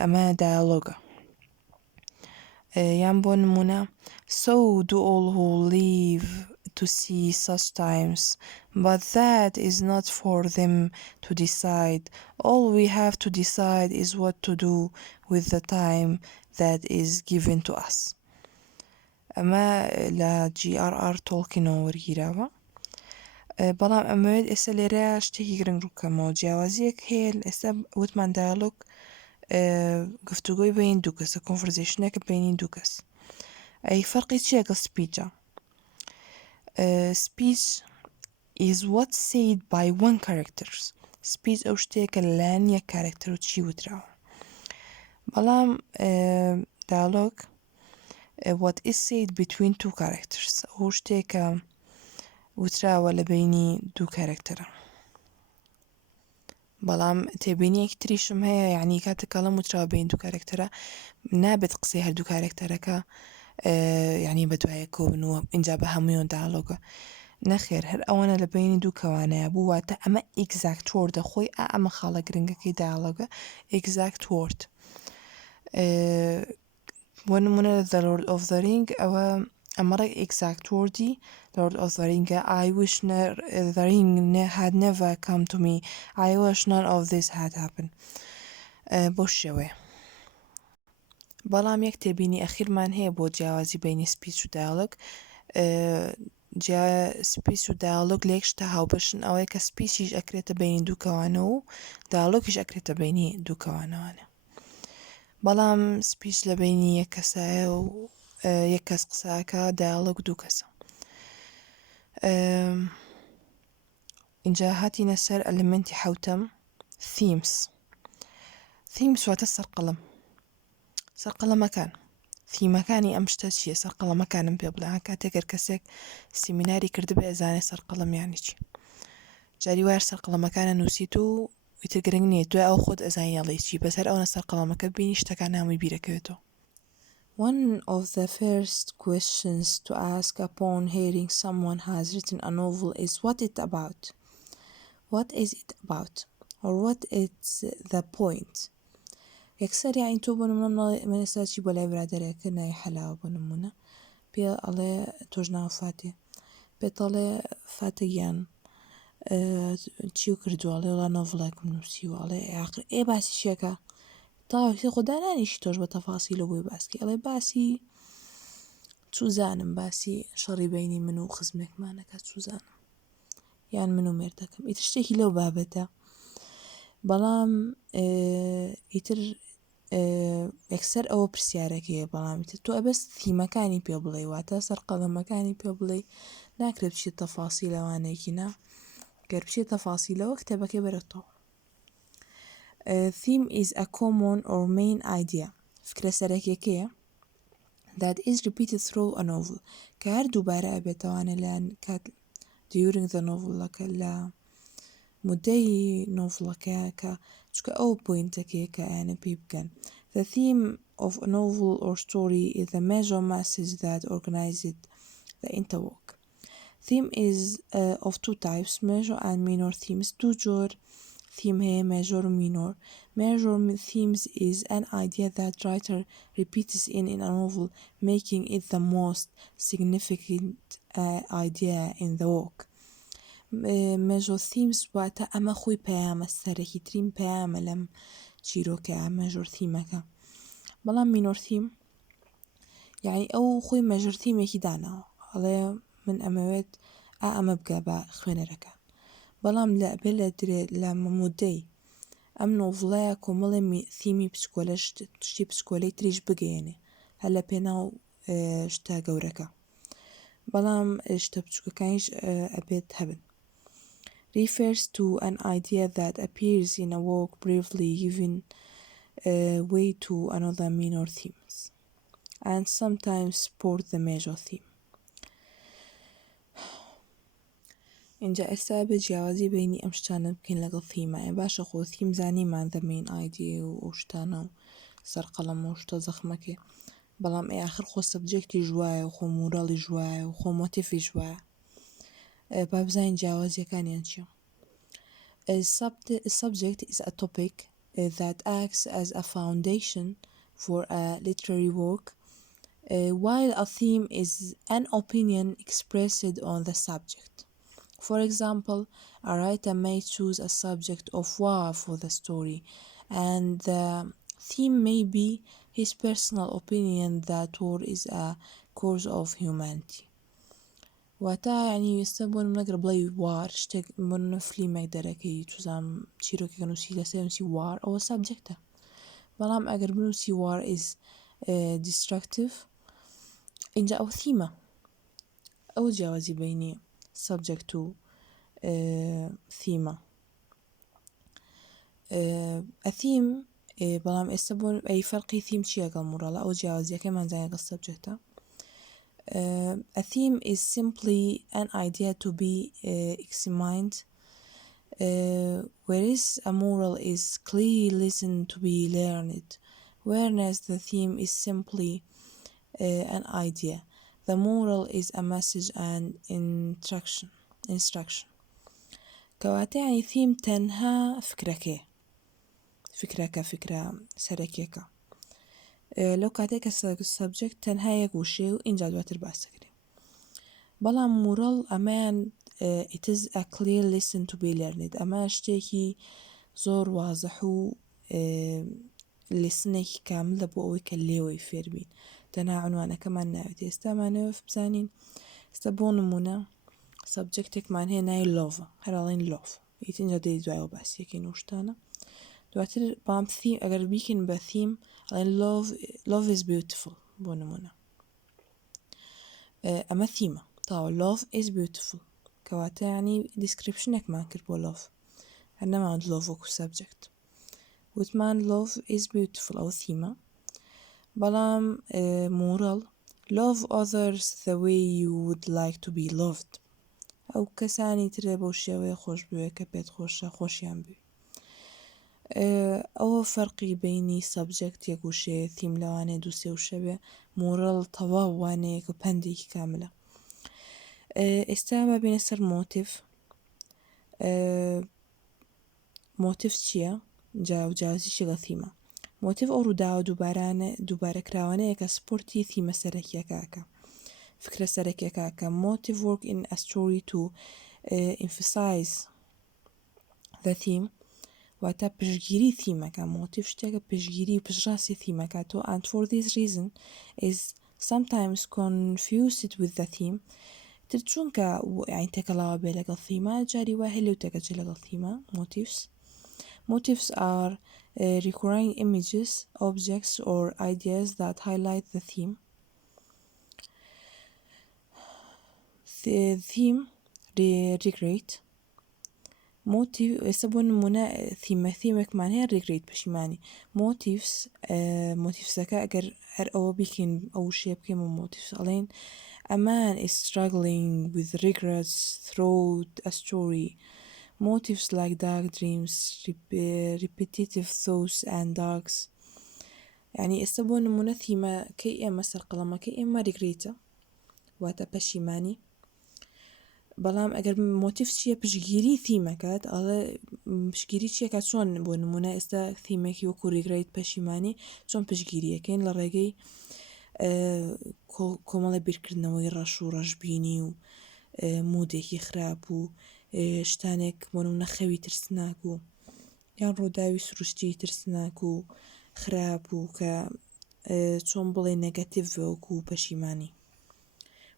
ئەمە دایالۆگە یان بۆ نمونە so do all who live to see such times but that is not for them to decide all we have to decide is what to do with the time that is given to us ئەمە لە G.R.R. تۆڵکینەوە وەرگیراوە بەڵام ئەمەوێت ئێستا لێرە شتێکی گرنگ ڕووکەمەوە جیاوازیەک هەیە ئێستا وتمان دایالۆگ گفتوگۆی بین دوو کەسە کۆنڤەرزیشنێکە بینی دوو کەس ئەی فەرقی چییە لەگەڵ سپیچە speech is what said by one characters speech ئەو شتێکە لەلایەن یەک کارکتەر و چی وتراوە بەڵام dialogue what is said between two characters ئەو شتێکە وتراوە لە بینی دوو کارکتەرە بەڵام تێبینیەکی تریشم هەیە یعنی کاتێک کەڵەم وتراوە بین دوو کارکتەرە نابێت قسەی هەردوو کارکتەرەکە یعنی بە دوایە کۆبنەوە اینجا بە هەموویان داڵۆگە نەخێر هەر ئەوەنە لە بینی دوو کەوانەیە بوو واتە ئەمە ئێگزاکت وۆردە خۆی ئەمە خاڵە گرنگەکەی داڵۆگە ئێگزاکت وۆرد بۆ نمونە لە The Lord of the Ring ئەوە ئەمەڕێ ئێگزاکت وۆردی Lord of the Ring I wish the ring had never come to me I wish none of this had happened بۆ شێوەیە بەڵام یەک تێبینی ئەخیرمان هەیە بۆ جیاوازی بینی سپیچ و دایالۆگ سپیچ و دایالۆگ لە یەک شتە هاوبەشن ئەوەیە کە سپیچیش ئەکرێتە بینی دوو کەوانە و دایالۆگیش ئەکرێتە بینی دوو کەوانەوانە بەڵام سپیچ لە بینی یەک کەسایە و یەک کەس قساکە دایالۆگ دوو کەسە اینجا هاتینە سەر ئەلمنتی حەوتەم themes واتە سەرقەڵەمەکان تیمەکانی ئەم شتە چییە سەرقەڵەمەکانم پێ بڵێ کاتێکەر کەسێک سیمیناری کردبێ ئەزانێ سەرقەڵەمیانی چی جاری وایە سەرقەڵەمەکانە نووسیت و ئیتر گرنگ نییە دوای ئەو خۆت ئەزانی ئەڵێ چی بەسەر ئەوە سەرقەڵەمەکە بینی شتەکان هەمووی بیرەکەوێتەوە One of the first questions to ask upon hearing someone has written a novel is what is it about or what is the point یەکسەر یانی تۆ بۆ نمونە من ئێستا چی بۆ لای برادەرێکە نای حەلاوە بۆ نمونە پێ ئەڵێ تۆش ناو فاتێ پێت ئەڵێ فاتە گیان چی و کردووەڵێ وڵا نۆڤڵێکم نووسیوە ئەڵێ عاقل باسی شیەکە تاوەکسی خۆدا نانیشی تۆش بە تەفاسیلە بۆی باسکی ئەڵێ باسی چوزانم باسی شەڕی بینی من و خزمێکمانەکە چوزانم یان من و مێردەکەم ئیتر شتێکی لەو بابەتە بەڵام ئیتر یەکسەر ئەوە پرسیارەکەیە بەڵام تۆ ئەبەست تیمەکانی پێ بڵێ واتە سەرقەڵەمەکانی پێ بڵێ ناکرێت بچێت تەفاسیلەوانێکی نا گەر بچێت تەفاسیلەوە کتێبەکەی بەرەتەوە theme is a common or main idea فکرە سەرەکیەکەیە that is repeated through a novel کە هەر دووبارە ئەبێتەوانە لەن کات during the novel لە مدەی نۆڤڵەکە کە چکە ئەو پوینتەکەیە کە ئەیانە پێی بکەن The theme of a novel or story is the major message that organizes the interwork. Theme is of two types, major and minor themes. دوو جۆر theme هەیە major و minor. Major themes is an idea that writer repeats in a novel, making it the most significant idea in the work. Major themes واتە ئەمە خۆی پەیامە سەرەکی ترین پەیامە لەم چیرۆکە major themeەکە بەڵام minor theme یعنی ئەو خۆی major themeێکی داناوە ئەڵێ من ئەمەوێت ئەمە بگە بە خوێنەرەکان بەڵام لە درێت لە مەمودەی ئەم نۆڤڵەیە کۆمەڵی تیمی پچکۆلە شتی پچکۆلەی تریش بگەێنێ هەر لە پێناو شتە گەورەکە بەڵام شتە بچووکەکانیش ئەبێت هەبن refers to an idea that appears in a work briefly giving way to another minor themes and sometimes support the major theme. اینجا ئێستا بە جیاوازی بینی ئەم شتانە بکەین لەگەڵ تیمایە باشە خۆ تیم زانیمان the main idea و ئەو شتانە و سەرقەڵەم و شتە زەخمەکێ بەڵام ئاخر خۆ سەبجێکتی ژوایە و خۆ مورەڵی ژوایە و خۆ مۆتیفی ژوایە با بزانین جیاوازیەکانیان چیە A subject is a topic that acts as a foundation for a literary work, while a theme is an opinion expressed on the subject. For example, a writer may choose a subject of war for the story, and the theme may be his personal opinion that war is a cause of humanity. واتە ینی ئێستا بۆ نەگەر بڵێ وار شتێک بۆ فلیمێک دەرەکەی توزانم چیرۆکێکە نووسی لەسەر نووسی وار ئەوە سابجەکتە بەڵام ئەگەر بنووسی وار is destructive اینجا ئەو ثیمە ئەو جیاوازی بینی سابجەکت و ثیمە ئەثیم بەڵام ئێستا بۆ ئەی فەرقی ثیم چیە لەگەڵ مۆڕەڵە ئەو جیاوازیەکەی مانزانە لەگەڵ سابجەکتە. A theme is simply an idea to be examined, whereas a moral is clearly listened to be learned, whereas the theme is simply an idea. The moral is a message and instruction. كواتە ینی theme تەنها فکرە سەرەکیەکە لەو کاتێک کە سەبجەکت تەنها یەک وشێ و اینجا دواتر باس دەکرێت بەڵام موڕەڵ ئەمەیان it is a clear lesson to be learned ئەمە شتێکی زۆر وازەح و لسنێکی کاملە بۆ ئەوەی کە لێوەی فێربین تەنها عنوانەکەمان ناوێت ئێستامانەوە بزانین ئێستا بۆ نمونە سەبجەکتێکمان هەیە ناوی love هەراڵین love ئیتر دەی دوایەوە باسیەکەی نوشتانە دواتر بام ثیم ئەگەر بیکن بە ثیم love is beautiful بۆ نمونە ئەمە ثیمە تاوە love is beautiful کەواتە ینی دیسکریپشنێکمان کرد بۆ love هەر نەماوەند love وەکو سەبجەکت وتمان love is beautiful ئەو ثیمە بەڵام moral love others the way you would like to be loved ئەو کەسانی ترێ بەو شێوەیە خۆش بوێ کە پێت خۆشە خۆشیان بوێ ئەوە فەرقی بینی سەبجەکت یەک وشێ ثیم لەوانەیە دووسێ وشە بێ مۆڕەڵ تەواو وانەیە کە پەندێکی کاملە ئێستا ببینە سەر مۆتیف چییە؟ جیاوازی چێگە ثیمە مۆتیف ئەو ڕووداوە دووبارەکراوانەیە کە سپۆرتی ثیمە سەرەکیەکەکە فکرە سەرەکیەکەکە motive work in a story to emphasize the theme واتە پشتگیری ثیمەکە motive شتێکە پشتگیری پشتڕاستی ثیمەکاتەوە and for this reason is sometimes confused with the theme تر چونکە یعنی تێکەڵاوە بێ لەگەڵ ثیمە جاری وا هەلێ و تێکەچێ لەگەڵ ثیمە motives are recurring images objects or ideas that highlight the theme regret motive ئێستا بۆ نمونە ثیمێکمان هەیە regret پەشیمانی motivesەکە ئەگەر هەر ئەوە بیکەین ئەو شێ بکەین motives ئەڵێن a man is struggling with regrets throughout a story motives like dark dreams repetitive thoughts and darks يعني ئێستا بۆ نمونە ثیمەکەی ئێمە سەرقەڵەمەکەی ئێمە regretە واتە پەشیمانی بەڵام ئەگەر مۆتیف چیە پشگیری ثیمەکەت ئەڵێ پشگیری چیەکە چۆن بۆ نمونە ئێستا ثیمێکی وەکو ریگریت پەشیمانی چۆن پشگیریەکەین لە ڕێگەی کۆمەڵە بیرکردنەوەی ڕەش و ڕەشبینی و مودێکی خراپ و شتانێک بۆ نمونە خەوی ترسناک و یان ڕووداوی سروشتی ترسناک و خراپ و کە چۆن بڵێ نەگەتیڤ وەکو پەشیمانی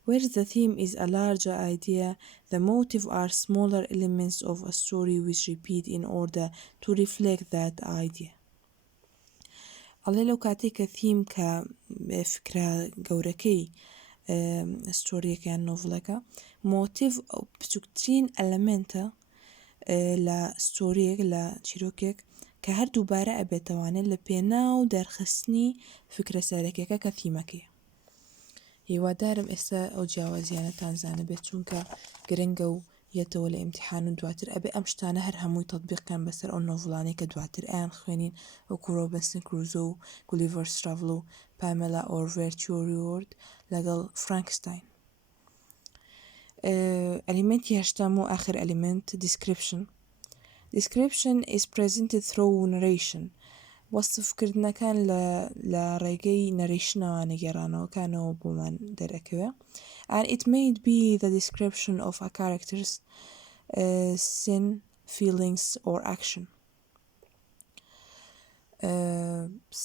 Where the theme is a larger idea, the motive are smaller elements of a story which repeat in order to reflect that idea. ئەڵێ لەو کاتێک کە ثیم کە فکرە گەورەکەی ستۆریەکەیان نۆڤڵەکە مۆتیڤ بچووکترین ئەلەمنتە لە ستۆریەک لە چیرۆکێک کە هەر دووبارە ئەبێتەوانێت لە پێناو دەرخستنی فکرە سەرەکیەکە کە ثیمەکەیە هیوادارم ئێستا ئەو جیاوازیانەتان زانە بێت چونکە گرنگە و یەتەوە لە ئیمتیحان و دواتر ئەبێ ئەم شتانە هەر هەمووی تەطبیقیان بەسەر ئەو نۆڤڵانەی کە دواتر ئەیان خوێنین وەکو ڕۆبنسن کروزۆ و گولیڤەر ستراڤل و پامێلا ئۆڤێرچۆریۆرد لەگەڵ فرانکستاین ئەلیمنتی هەشتام و ئاخر ئەلیمنت description is presented through narration وەستفکردنەکان لە ڕێگەی نەریشنەوە نەگەڕانەوەکانەوە بۆمان دەرەکەوێ and it may be the description of a character's sin, feelings or action.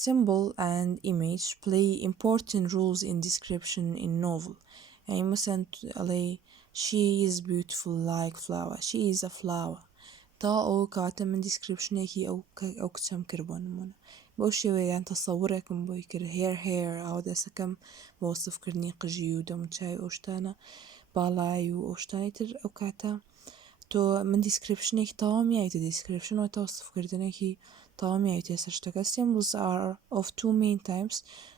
Symbol and image play important roles in description in novel يعني مثلا علي she is beautiful like flower she is a flower تا ئەو کاتە من دیسکریپشنێکی ئەو کچەم کرد بۆ نمونە بۆ شێوەیان تەسەورێکم بۆی کرد هێر ئەو دەسەکەم بۆ وەسفکردنی قژی و دەموچای ئەو شتانە باڵای و ئەو شتانی تر ئەو کاتە تۆ من دیسکریپشنێکی تەوامیایتە دیسکریپشنەوە تا وەسفکردنێکی تەوامیایتێ سەر شتەکە symbols are of two main types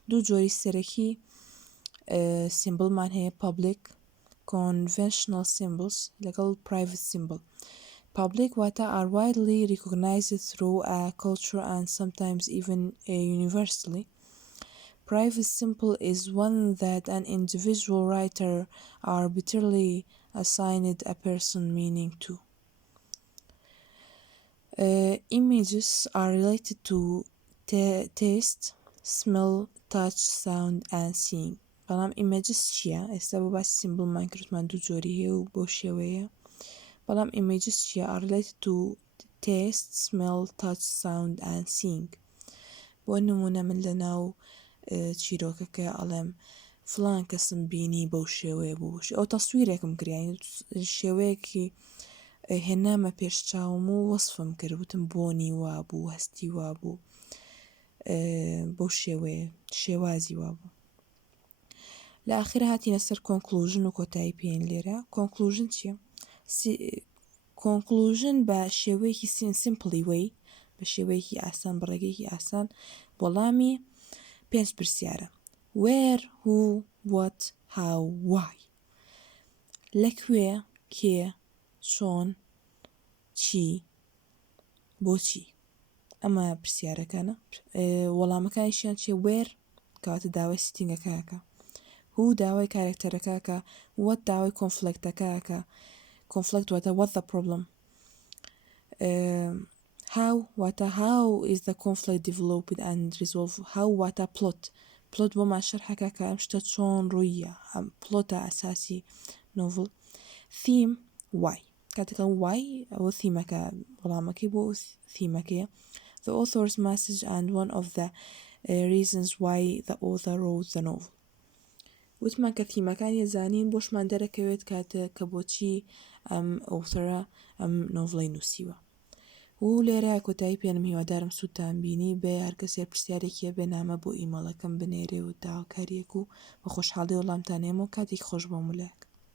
دوو جۆری سەرەکی سیمبلمان هەیە public conventional symbols لەگەڵ private symbol public wata are widely recognized through a culture and sometimes even universally. Private symbol is one that an individual writer arbitrarily assigned a person meaning to. Images are related to taste, smell, touch, sound and seeing. بەڵام images چییە؟ ئێستا بۆ باسی سیمبلمان کردمان دوو جۆری هەیە و بۆ شێوەیە بەڵام images چییە؟ are related to taste, smell, touch, sound and seeing. بۆ نمونە من لە ناو چیرۆکەکە ئەڵێم فلان کەسم بینی بەو شێوەیە بوو ئەو تەسویرێکم کردیان شێوەیەکی هێنامە پێش چاوم و وەسفم کرد وتم بۆنی وابوو هەستی وابوو بەو شێوەیە شێوازی وابوو لە ئاخر هاتینە سەر کۆنکلوژن و کۆتایی پێین لێرە کۆنکلوژن چییە؟ کۆنکلوژن بە شێوەیەکی سیمپلی وەی بە شێوەیەکی ئاسان بەڕێگەیەکی ئاسان وەڵامی 5 پرسیارە where, who, what, how, why لەکوێ کێ چۆن چی بۆچی ئەمە پرسیارەکانە وەڵامەکانیشیان چیە where کەواتە داوای ستینگەکەکە who داوای کارکتەرەکەکە what داوای کۆنفلێکتەکەکە conflict واتە what the problem how واتە how is the conflict developed and resolved how واتە plot بۆمان شەرحەکە کە ئەم شتە چۆن ڕوویە ئەم پلۆتە ئاساسی نۆڤڵ theme why کاتێکە why ئەوە themەکە وەڵامەکەی بۆ themەکەیە the author's message and one of the reasons why the author wrote the novel وتمان کە themەکانی زانین بۆشمان دەرەکەوێت کاتە کە بۆچی ئەم ئۆتەرە ئەم نۆڤڵەی نووسیوە و لێرە کۆتایی پێنم هیوادارم سوودتان بینی بێ هەر کەسێ پرسیارێکیە بێنامە بۆ ئیمەڵەکەم بنێرێ و داواکاریەک و بە خۆشحاڵی وەڵامتان هێمە و کاتێک خۆش بۆ مولایەک